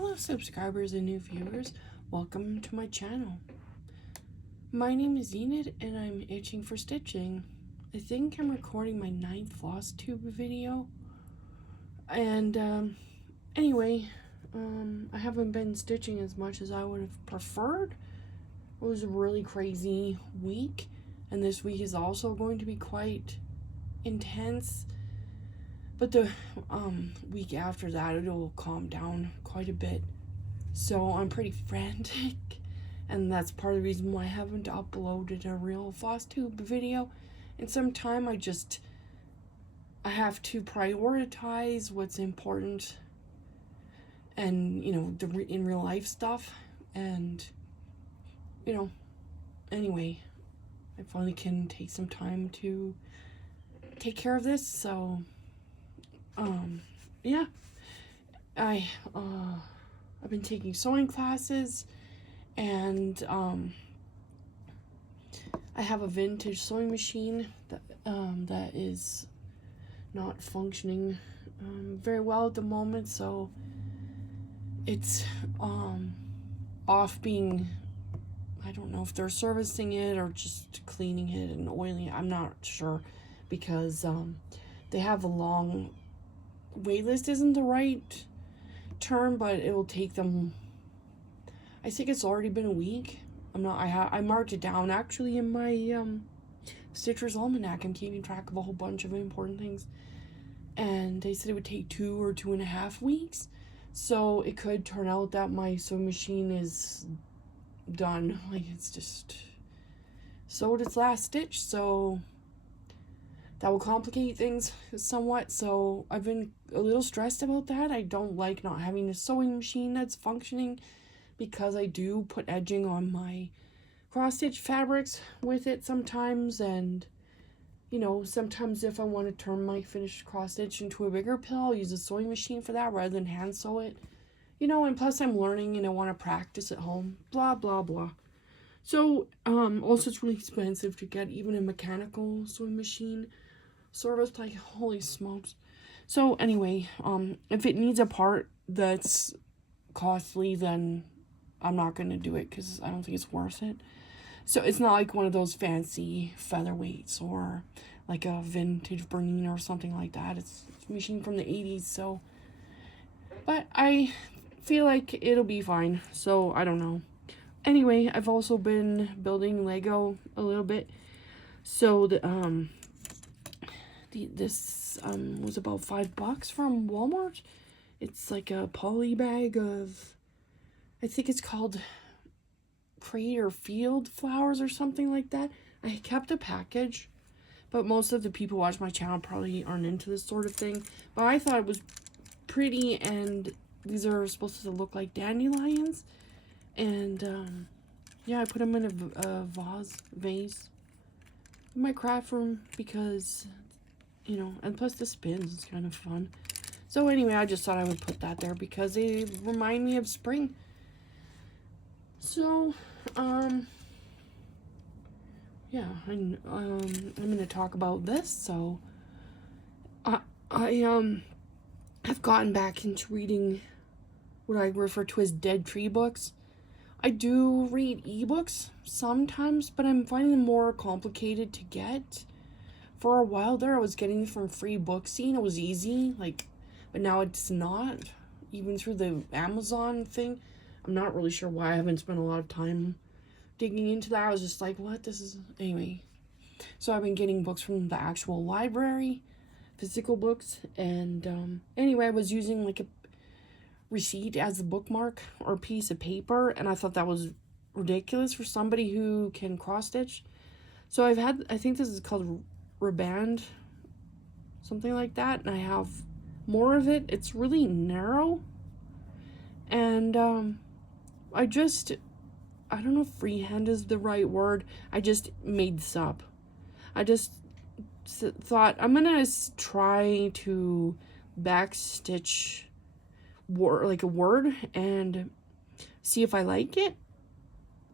Hello subscribers and new viewers, welcome to my channel. My name is Enid and I'm itching for stitching. I think I'm recording my 9th Flosstube video. And anyway, I haven't been stitching as much as I would have preferred. It was a really crazy week, and this week is also going to be quite intense. But the week after that, it'll calm down quite a bit. So I'm pretty frantic, and that's part of the reason why I haven't uploaded a real Flosstube video in some time. I have to prioritize what's important and, you know, in real life stuff. And, you know, anyway, I finally can take some time to take care of this. So yeah, I've been taking sewing classes, and I have a vintage sewing machine that is not functioning very well at the moment, so it's off being, I don't know if they're servicing it or just cleaning it and oiling it. I'm not sure, because they have a long wait list, isn't the right term, but it will take them, I think it's already been a week. I marked it down actually in my Stitcher's Almanac. I'm keeping track of a whole bunch of important things, and they said it would take 2 or 2.5 weeks. So it could turn out that my sewing machine is done, like it's just sewed its last stitch, so that will complicate things somewhat. So I've been a little stressed about that. I don't like not having a sewing machine that's functioning, because I do put edging on my cross stitch fabrics with it sometimes. And, you know, sometimes if I want to turn my finished cross stitch into a bigger pill, I'll use a sewing machine for that rather than hand sew it. You know, and plus I'm learning and I want to practice at home, blah, blah, blah. So, also it's really expensive to get even a mechanical sewing machine service, like holy smokes. So anyway, if it needs a part that's costly, then I'm not going to do it, because I don't think it's worth it. So it's not like one of those fancy featherweights or like a vintage Bernina or something like that. It's a machine from the 80s, so, but I feel like it'll be fine, so I don't know. Anyway, I've also been building Lego a little bit. So this was about $5 from Walmart. It's like a poly bag of, I think it's called Crate or Field Flowers or something like that. I kept a package, but most of the people who watch my channel probably aren't into this sort of thing. But I thought it was pretty, and these are supposed to look like dandelions. And yeah, I put them in a vase in my craft room, because, you know, and plus the spins is kind of fun. So anyway, I just thought I would put that there because they remind me of spring. So, yeah, I'm going to talk about this. So, I have gotten back into reading what I refer to as dead tree books. I do read ebooks sometimes, but I'm finding them more complicated to get. For a while there, I was getting them from Free Book Scene. It was easy, like, but now it's not. Even through the Amazon thing, I'm not really sure why. I haven't spent a lot of time digging into that. I was just like, what? This is, anyway. So I've been getting books from the actual library, physical books, and anyway, I was using like a receipt as a bookmark or a piece of paper, and I thought that was ridiculous for somebody who can cross stitch. So I think this is called Reband, something like that, and I have more of it. It's really narrow, and I don't know if freehand is the right word. I just made this up. I just thought I'm gonna try to backstitch like a word and see if I like it.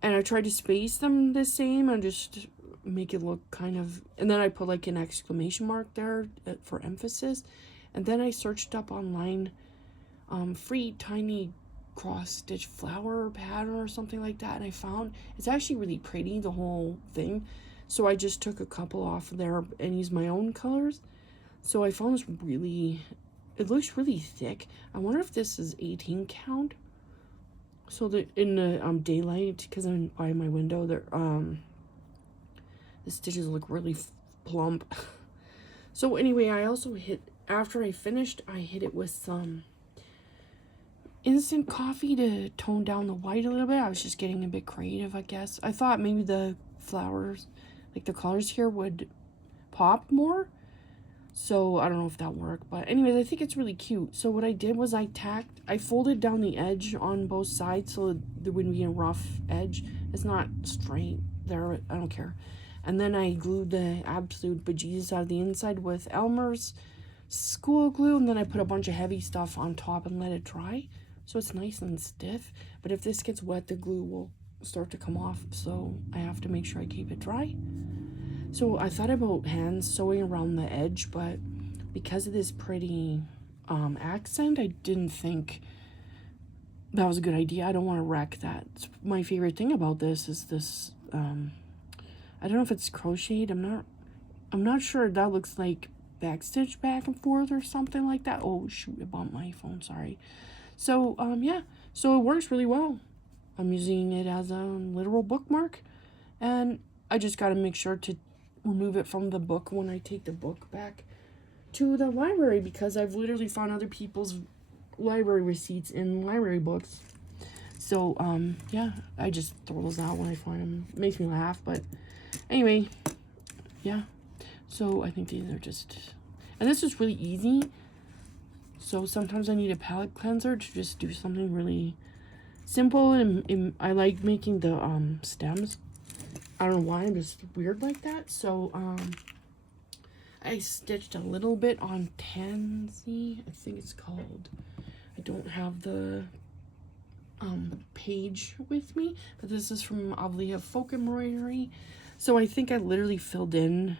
And I tried to space them the same and just make it look kind of, and then I put like an exclamation mark there for emphasis. And then I searched up online free tiny cross stitch flower pattern or something like that, and I found it's actually really pretty, the whole thing. So I just took a couple off there and used my own colors. So I found this really, it looks really thick. I wonder if this is 18 count. So the in the daylight, because I'm by my window, there the stitches look really plump. So anyway, I also after I finished, I hit it with some instant coffee to tone down the white a little bit. I was just getting a bit creative, I guess. I thought maybe the flowers, like the colors here, would pop more. So I don't know if that worked, but anyways, I think it's really cute. So what I did was I folded down the edge on both sides so there wouldn't be a rough edge. It's not straight there, I don't care. And then I glued the absolute bejesus out of the inside with Elmer's school glue, and then I put a bunch of heavy stuff on top and let it dry. So it's nice and stiff, but if this gets wet, the glue will start to come off, so I have to make sure I keep it dry. So I thought about hand sewing around the edge, but because of this pretty accent, I didn't think that was a good idea. I don't want to wreck that. My favorite thing about this is this, I don't know if it's crocheted. I'm not sure. That looks like backstitch back and forth or something like that. Oh shoot, I bumped my phone, sorry. So yeah, so it works really well. I'm using it as a literal bookmark, and I just got to make sure to remove it from the book when I take the book back to the library, because I've literally found other people's library receipts in library books. So yeah, I just throw those out when I find them. It makes me laugh, but anyway, yeah. So I think these are just, and this is really easy. So sometimes I need a palette cleanser to just do something really simple, and I like making the stems. I don't know why, I'm just weird like that. So I stitched a little bit on Tansy, I think it's called. I don't have the page with me, but this is from Avlia Folk Embroidery. So I think I literally filled in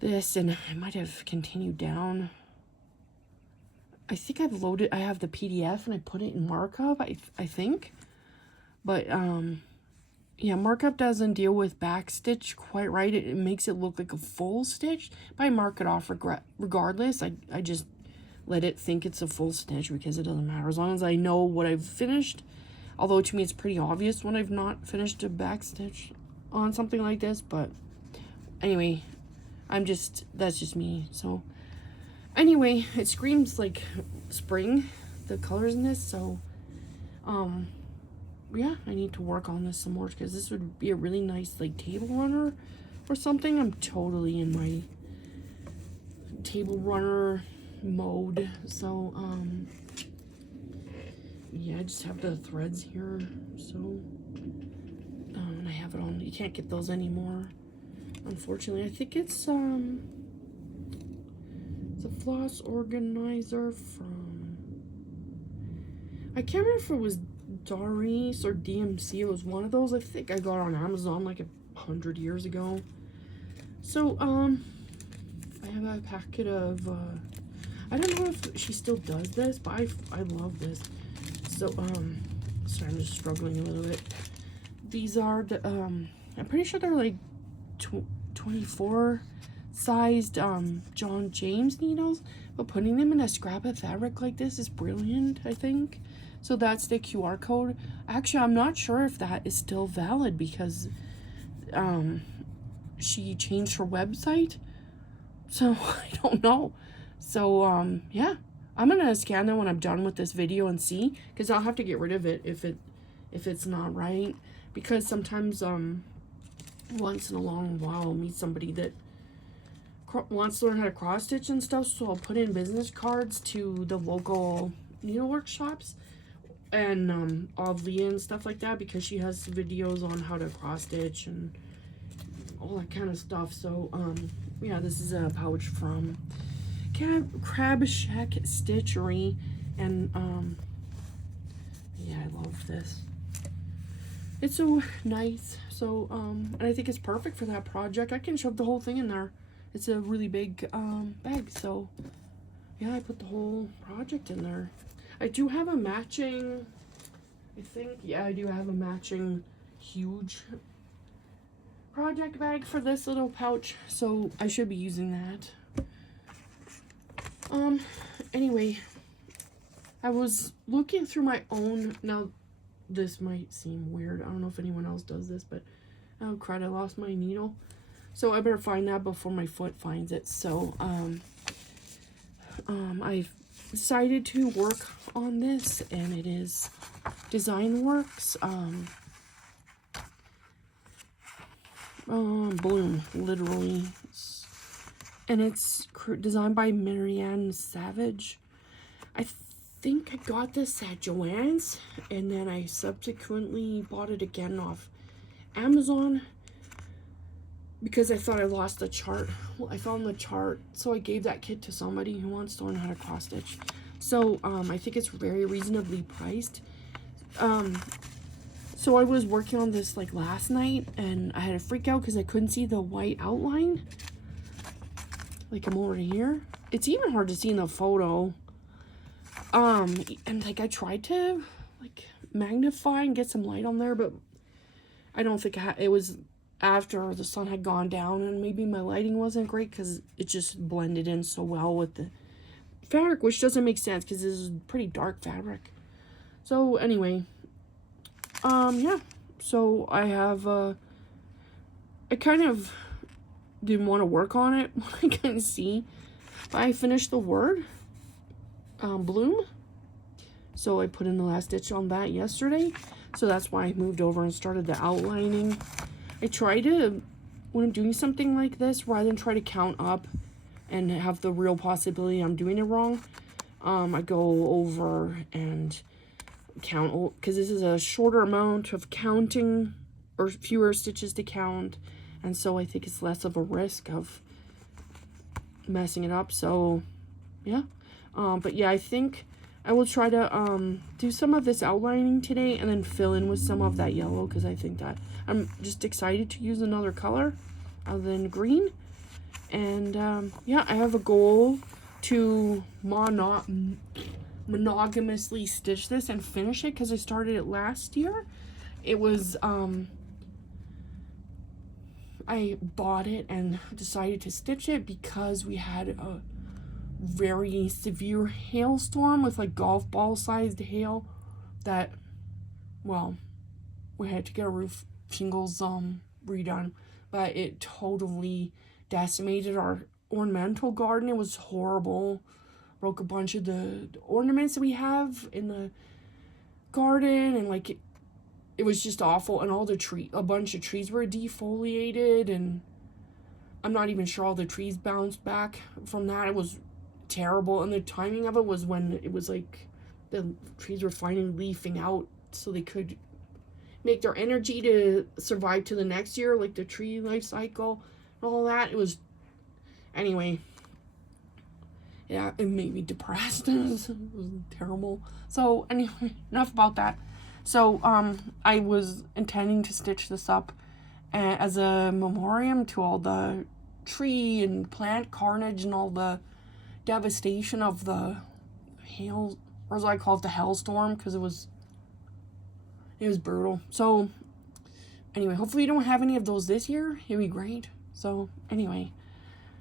this, and I might have continued down. I think I've loaded, I have the PDF and I put it in markup, I think. But yeah, markup doesn't deal with back stitch quite right. It makes it look like a full stitch, but I mark it off regardless. I just let it think it's a full stitch because it doesn't matter as long as I know what I've finished. Although to me it's pretty obvious when I've not finished a back stitch on something like this, but anyway, that's just me. So anyway, it screams like spring, the colors in this. So yeah, I need to work on this some more because this would be a really nice like table runner or something. I'm totally in my table runner mode. So yeah, I just have the threads here. So and I have it on, you can't get those anymore, unfortunately. I think it's a floss organizer from, I can't remember if it was Doris or DMC. It was one of those. I think I got on Amazon like 100 years ago. So I have a packet of I don't know if she still does this, but I love this. So sorry, I'm just struggling a little bit. These are the I'm pretty sure they're like 24 sized John James needles, but putting them in a scrap of fabric like this is brilliant, I think. So that's the QR code. Actually, I'm not sure if that is still valid because she changed her website, so I don't know. So yeah, I'm gonna scan them when I'm done with this video and see, because I'll have to get rid of it if it's not right, because sometimes once in a long while I'll meet somebody that wants to learn how to cross stitch and stuff, so I'll put in business cards to the local needlework shops and Avlia and stuff like that, because she has videos on how to cross stitch and all that kind of stuff. So yeah, this is a pouch from Crab Shack Stitchery, and yeah, I love this. It's so nice. So and I think it's perfect for that project. I can shove the whole thing in there. It's a really big bag, so yeah, I put the whole project in there. I do have a matching, I think, yeah, I do have a matching huge project bag for this little pouch, so I should be using that. Anyway, I was looking through my own, now this might seem weird, I don't know if anyone else does this, but oh crud, I lost my needle. So I better find that before my foot finds it. So I've decided to work on this, and it is DesignWorks Bloom, literally, and it's designed by Marianne Savage. I think I got this at Joann's, and then I subsequently bought it again off Amazon because I thought I lost the chart. Well, I found the chart, so I gave that kit to somebody who wants to learn how to cross stitch. So I think it's very reasonably priced. So I was working on this like last night, and I had a freak out because I couldn't see the white outline. Like, I'm over here. It's even hard to see in the photo. And like I tried to like magnify and get some light on there, but I don't think it was after the sun had gone down, and maybe my lighting wasn't great because it just blended in so well with the fabric, which doesn't make sense because this is pretty dark fabric. So anyway, yeah, so I have I kind of didn't want to work on it when I couldn't see, but I finished the word Bloom, so I put in the last stitch on that yesterday, so that's why I moved over and started the outlining. I try to, when I'm doing something like this, rather than try to count up and have the real possibility I'm doing it wrong, I go over and count, because this is a shorter amount of counting, or fewer stitches to count, and so I think it's less of a risk of messing it up. So yeah, but yeah, I think I will try to do some of this outlining today and then fill in with some of that yellow, because I think that I'm just excited to use another color other than green. And yeah, I have a goal to monogamously stitch this and finish it, because I started it last year. It was I bought it and decided to stitch it because we had a very severe hailstorm with like golf ball sized hail that, well, we had to get our roof shingles redone, but it totally decimated our ornamental garden. It was horrible. Broke a bunch of the ornaments that we have in the garden, and like it was just awful. And all the a bunch of trees were defoliated, and I'm not even sure all the trees bounced back from that. It was terrible, and the timing of it was when it was like the trees were finally leafing out so they could make their energy to survive to the next year, like the tree life cycle and all that. It was, anyway, yeah, it made me depressed. It was terrible. So anyway, enough about that. So I was intending to stitch this up as a memoriam to all the tree and plant carnage and all the devastation of the hail, or as I call it, the hailstorm, because it was brutal. So anyway, hopefully you don't have any of those this year. It'd be great. So anyway,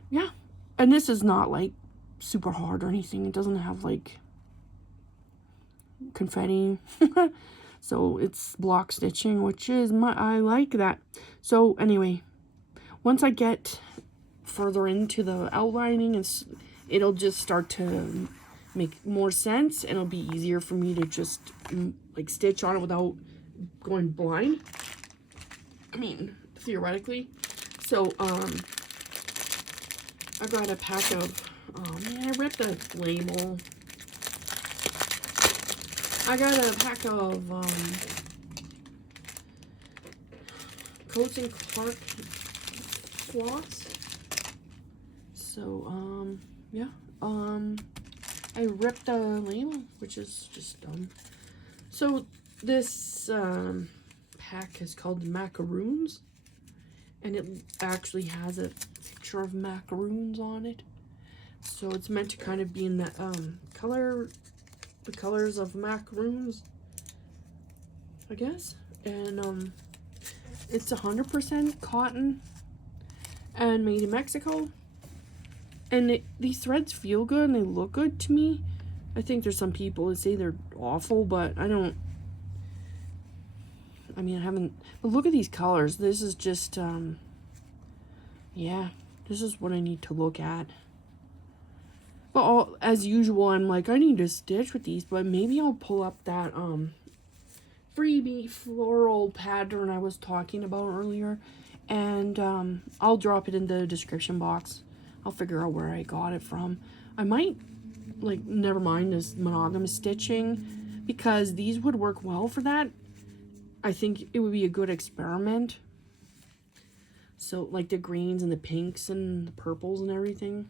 yeah, and this is not like super hard or anything. It doesn't have like confetti. So it's block stitching, which is I like that. So anyway, once I get further into the outlining, it'll just start to make more sense, and it'll be easier for me to just like stitch on it without going blind. I mean, theoretically. So I got a pack of, oh man, I ripped the label. I got a pack of Coats and Clark floss. So yeah, I ripped the label, which is just dumb. So this pack is called Macaroons, and it actually has a picture of macaroons on it. So it's meant to kind of be in that color the colors of macaroons, I guess. And it's 100% cotton and made in Mexico. And these threads feel good and they look good to me. I think there's some people that say they're awful, but I don't. I mean, I haven't. But look at these colors. This is just, yeah, this is what I need to look at. But as usual, I'm like, I need to stitch with these, but maybe I'll pull up that freebie floral pattern I was talking about earlier, and I'll drop it in the description box. I'll figure out where I got it from. I might, like, never mind this monogamous stitching, because these would work well for that. I think it would be a good experiment. So, like, the greens and the pinks and the purples and everything.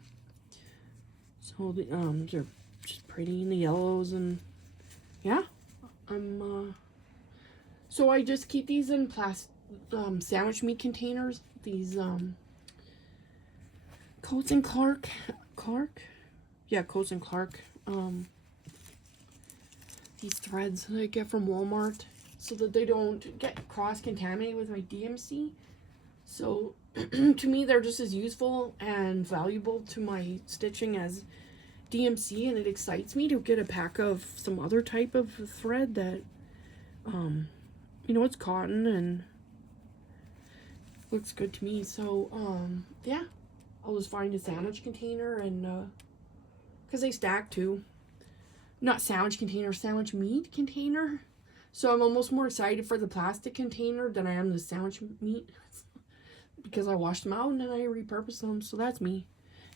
So, they're just pretty, and the yellows, and, yeah. So I just keep these in sandwich meat containers. These, Coats and Clark? Yeah, Coats and Clark. These threads that I get from Walmart, so that they don't get cross-contaminated with my DMC. So, to me, they're just as useful and valuable to my stitching as DMC, and it excites me to get a pack of some other type of thread that, you know, it's cotton and looks good to me. So, yeah, I'll just find a sandwich container, and, because they stack too. Not sandwich container, sandwich meat container. So I'm almost more excited for the plastic container than I am the sandwich meat, because I washed them out and then I repurposed them. So that's me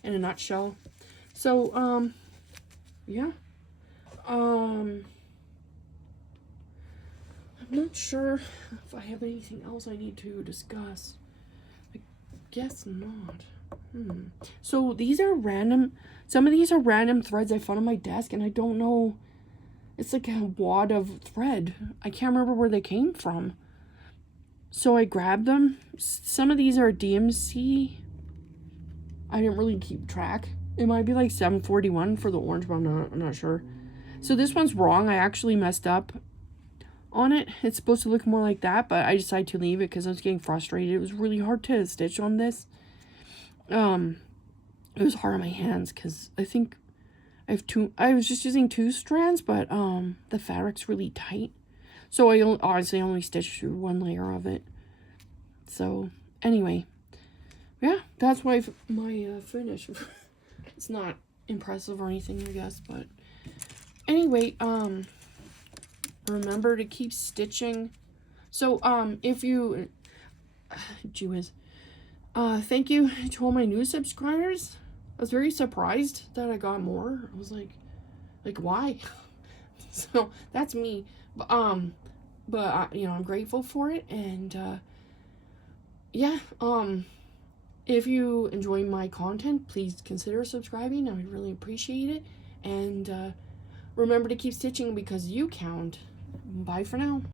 in a nutshell. So, yeah. I'm not sure if I have anything else I need to discuss. I guess not. So these are random. Some of these are random threads I found on my desk, and I don't know. It's like a wad of thread. I can't remember where they came from. So I grabbed them. Some of these are DMC. I didn't really keep track. It might be like 741 for the orange, but I'm not sure. So this one's wrong. I actually messed up on it. It's supposed to look more like that, but I decided to leave it because I was getting frustrated. It was really hard to stitch on this. It was hard on my hands because I think I was just using 2 strands, but the fabric's really tight. So I honestly only stitched through 1 layer of it. So anyway, yeah, that's my finish. It's not impressive or anything, I guess, but anyway, remember to keep stitching. So if you thank you to all my new subscribers. I was very surprised that I got more. I was like why? So that's me. But you know, I'm grateful for it, and yeah. If you enjoy my content, please consider subscribing. I would really appreciate it. And remember to keep stitching because you count. Bye for now.